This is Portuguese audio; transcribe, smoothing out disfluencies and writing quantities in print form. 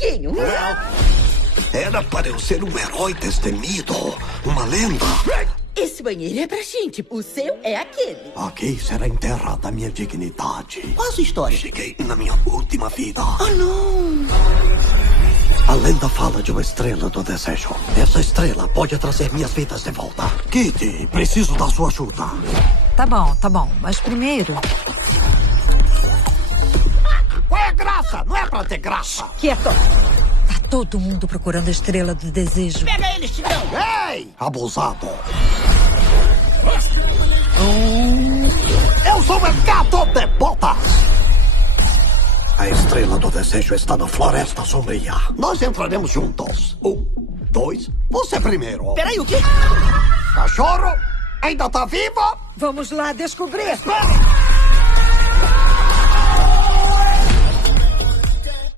amiguinho. Era para eu ser um herói destemido, uma lenda. Esse banheiro é pra gente. O seu é aquele. Aqui será enterrada a minha dignidade. Qual a sua história? Cheguei na minha última vida. Oh, não. A lenda fala de uma estrela do desejo. Essa estrela pode trazer minhas vidas de volta. Kitty, preciso da sua ajuda. Tá bom. Mas primeiro... Qual é a graça? Não é pra ter graça. Quieto. Tá todo mundo procurando a estrela do desejo. Pega ele, Tigrão. Ei, abusado. Eu sou o gato de botas. A estrela do desejo está na Floresta Sombria. Nós entraremos juntos. 1, 2, você primeiro. Peraí, o quê? Cachorro, ainda tá vivo? Vamos lá descobrir. Espere!